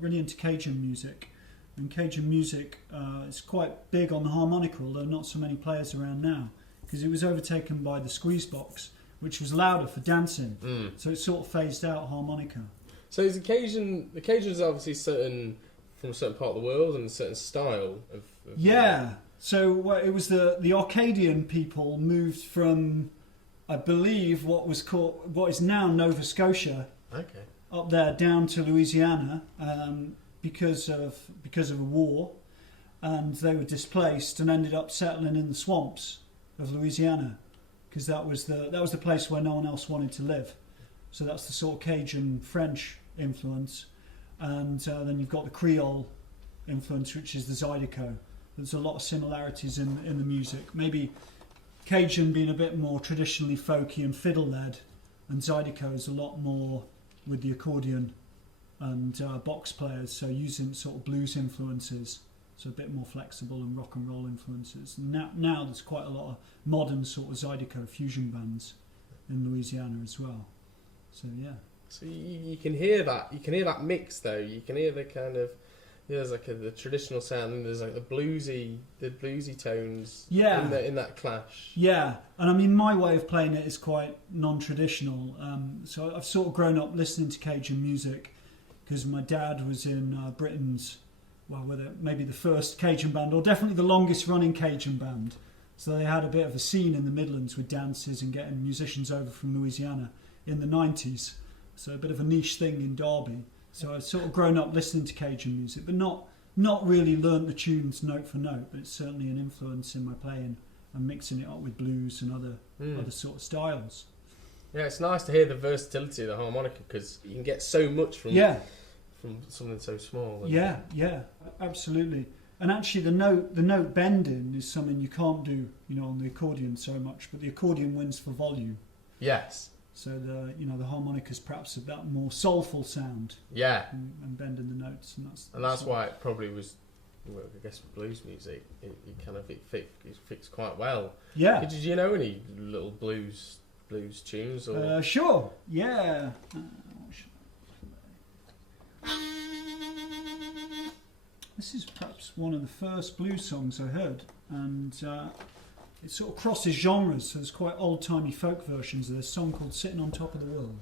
Really into Cajun music, and Cajun music is quite big on the harmonica, although not so many players around now, because it was overtaken by the squeeze box, which was louder for dancing. So it sort of phased out harmonica. So is the Cajun is obviously from a certain part of the world and a certain style of yeah. So it was the Arcadian people moved from, I believe, what is now Nova Scotia. Okay. Up there down to Louisiana because of a war, and they were displaced and ended up settling in the swamps of Louisiana, because that was the place where no one else wanted to live. So that's the sort of Cajun French influence, and then you've got the Creole influence, which is the Zydeco. There's a lot of similarities in the music. Maybe Cajun being a bit more traditionally folky and fiddle led, and Zydeco is a lot more with the accordion and box players, so using sort of blues influences, so a bit more flexible, and rock and roll influences. Now there's quite a lot of modern sort of Zydeco fusion bands in Louisiana as well. So yeah. So you can hear that. You can hear that mix though. You can hear the kind of there's like the traditional sound, and there's like the bluesy tones. Yeah. In that clash. Yeah, and I mean my way of playing it is quite non-traditional. So I've sort of grown up listening to Cajun music because my dad was in Britain's, maybe the first Cajun band, or definitely the longest running Cajun band. So they had a bit of a scene in the Midlands with dances and getting musicians over from Louisiana in the 90s. So a bit of a niche thing in Derby. So I've sort of grown up listening to Cajun music, but not really learnt the tunes note for note, but it's certainly an influence in my playing and mixing it up with blues and other sort of styles. Yeah, it's nice to hear the versatility of the harmonica, because you can get so much from something so small. Yeah, absolutely. And actually, the note bending is something you can't do, on the accordion so much. But the accordion wins for volume. Yes. So the harmonica's perhaps a bit more soulful sound. Yeah. And bending the notes, and that's why it probably was. Well, I guess with blues music, it fits quite well. Yeah. Did you know any little blues tunes? Or? Sure. Yeah. This is perhaps one of the first blues songs I heard, and it sort of crosses genres. So there's quite old-timey folk versions of this song called "Sitting on Top of the World."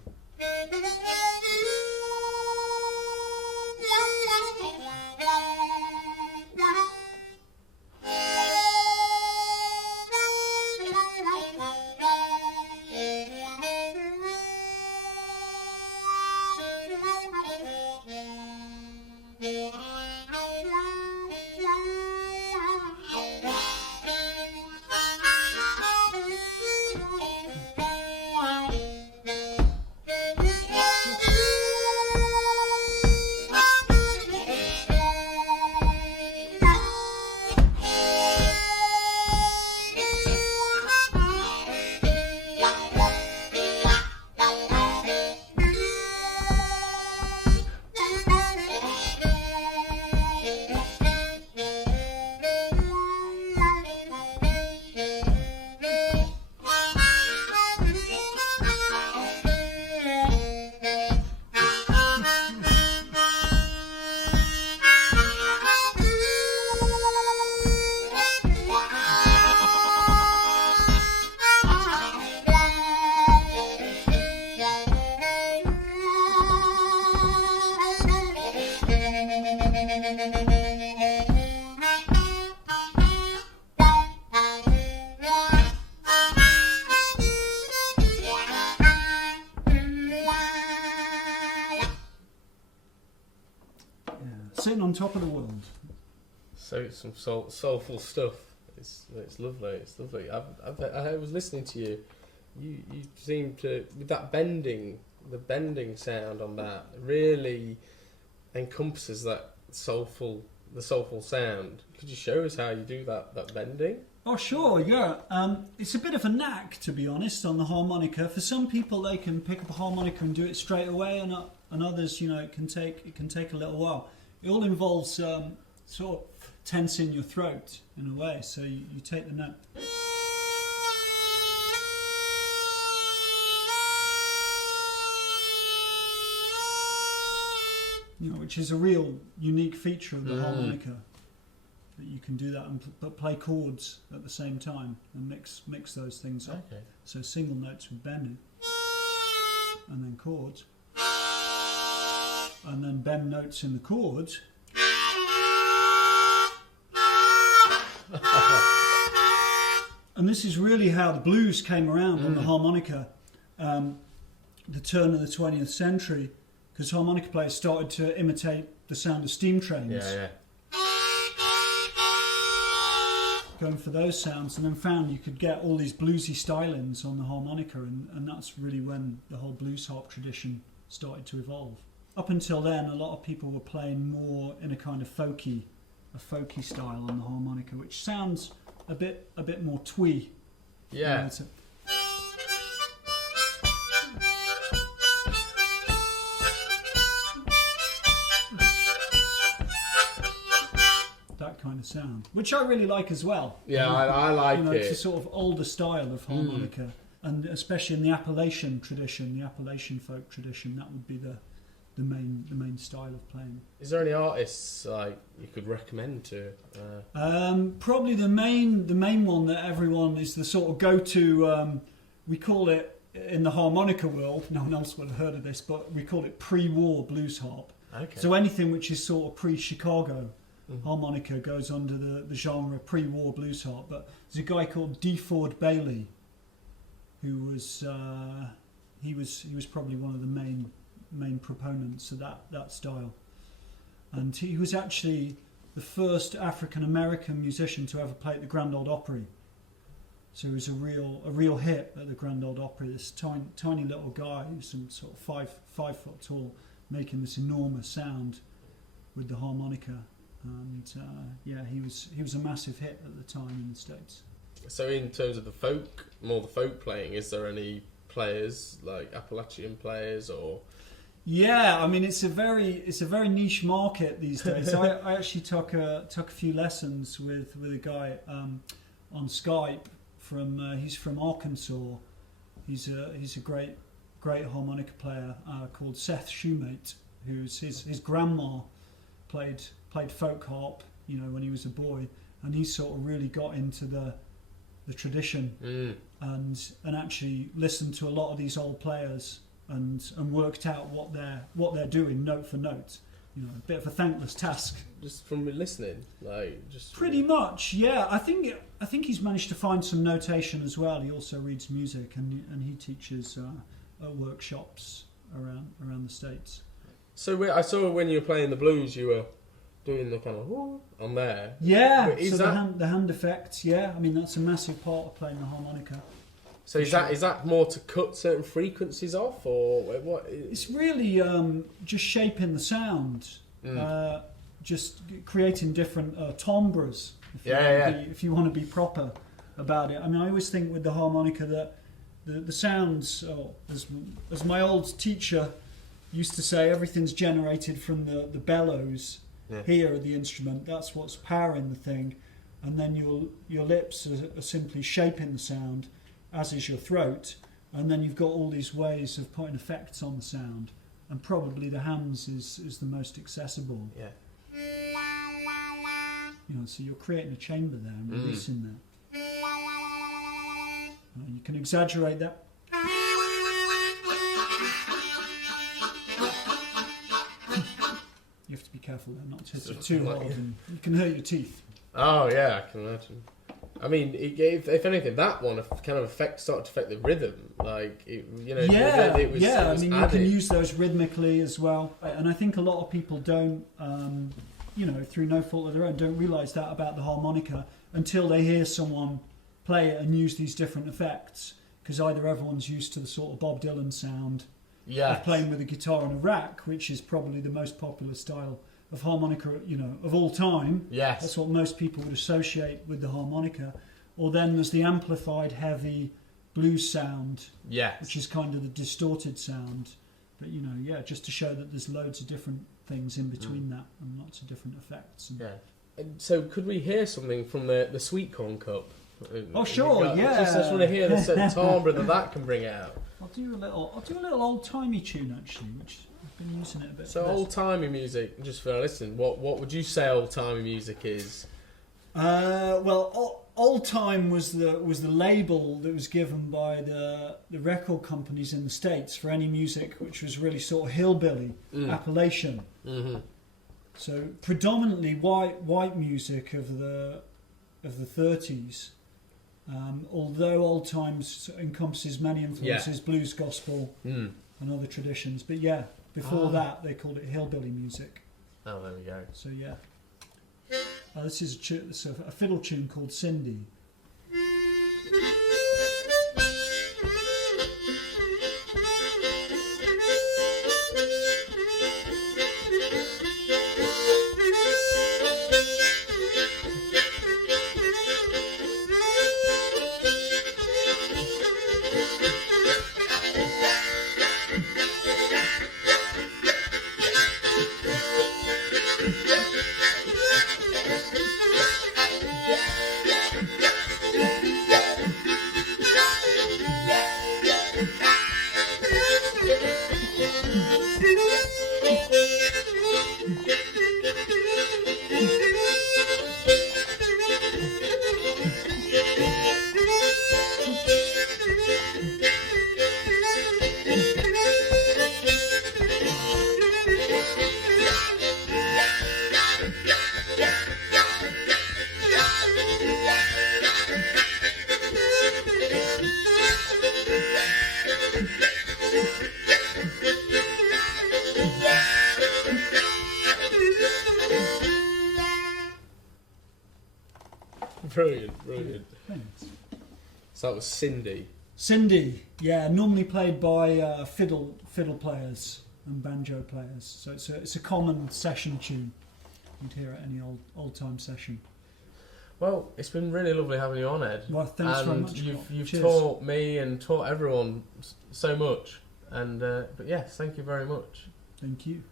on top of the world. So it's some soulful stuff. It's lovely. It's lovely. I was listening to you. You seem to, with that bending, the bending sound on that really encompasses that the soulful sound. Could you show us how you do that bending? Oh, sure, yeah. It's a bit of a knack, to be honest, on the harmonica. For some people, they can pick up a harmonica and do it straight away, and others, it can take a little while. It all involves sort of tensing your throat in a way. So you take the note, which is a real unique feature of the harmonica. That you can do that but play chords at the same time and mix those things up. Okay. So single notes with bending, and then chords, and then bend notes in the chords. And this is really how the blues came around on the harmonica, the turn of the 20th century, because harmonica players started to imitate the sound of steam trains. Yeah. Going for those sounds, and then found you could get all these bluesy stylings on the harmonica, and that's really when the whole blues harp tradition started to evolve. Up until then, a lot of people were playing more in a kind of folky style on the harmonica, which sounds a bit more twee. Yeah. Kind of sound, which I really like as well. Yeah, I like it. It's a sort of older style of harmonica, and especially in the Appalachian tradition, the Appalachian folk tradition, that would be the main style of playing. Is there any artists you could recommend to? Probably the main one that everyone is the sort of go-to. We call it in the harmonica world. No one else would have heard of this, but we call it pre-war blues harp. Okay. So anything which is sort of pre-Chicago. Harmonica goes under the genre pre-war blues harp, but there's a guy called D. Ford Bailey, who was he was probably one of the main proponents of that style, and he was actually the first African American musician to ever play at the Grand Ole Opry. So he was a real hit at the Grand Ole Opry. This tiny little guy, who's some sort of five foot tall, making this enormous sound with the harmonica. And he was a massive hit at the time in the States. So in terms of the folk playing, is there any players like Appalachian players or? Yeah, I mean it's a very niche market these days. I actually took a few lessons with a guy on Skype he's from Arkansas. He's a great harmonica player called Seth Shoemate, who's his grandma played folk harp, when he was a boy, and he sort of really got into the tradition and actually listened to a lot of these old players and worked out what they're doing note for note. A bit of a thankless task. Just from listening, pretty much, yeah. I think he's managed to find some notation as well. He also reads music and he teaches at workshops around the States. So I saw when you were playing the blues, you were doing the kind of on there. Yeah, the hand effects, yeah. I mean, that's a massive part of playing the harmonica. So is that more to cut certain frequencies off, or what? It's really just shaping the sound, just creating different timbres, if you want to be proper about it. I mean, I always think with the harmonica that the sounds, as my old teacher used to say, everything's generated from the bellows here of the instrument. That's what's powering the thing, and then your lips are simply shaping the sound, as is your throat, and then you've got all these ways of putting effects on the sound, and probably the hands is the most accessible. Yeah. So you're creating a chamber there and releasing that. You can exaggerate that. You have to be careful there, not to hit it too hard, and you can hurt your teeth. Oh yeah, I can imagine. I mean, it gave, if anything, that one kind of started to affect the rhythm. Like, it was I mean, you can use those rhythmically as well. And I think a lot of people don't, through no fault of their own, don't realise that about the harmonica until they hear someone play it and use these different effects. Because either everyone's used to the sort of Bob Dylan sound of playing with a guitar and a rack, which is probably the most popular style of harmonica, of all time. Yes. That's what most people would associate with the harmonica. Or then there's the amplified, heavy blues sound, which is kind of the distorted sound. But, just to show that there's loads of different things in between that and lots of different effects. And so could we hear something from the Sweet Corn Cup? Oh, sure, yeah. Just want to hear the certain timbre that can bring out. I'll do a little old-timey tune, actually, which I've been using it a bit. So old-timey music, just for listening, what would you say old-timey music is? Well, Old Time was the label that was given by the record companies in the States for any music which was really sort of hillbilly, Appalachian. Mm-hmm. So predominantly white music of the 30s. Although Old Times encompasses many influences, blues, gospel, and other traditions. But before that they called it hillbilly music. Oh, there we go. So this is a fiddle tune called Cindy. Brilliant. Thanks. So that was Cindy. Cindy, normally played by fiddle players and banjo players. So it's a common session tune. You'd hear it any old time session. Well, it's been really lovely having you on, Ed. Well, thanks very much. You've taught me and taught everyone so much. And but yes, thank you very much. Thank you.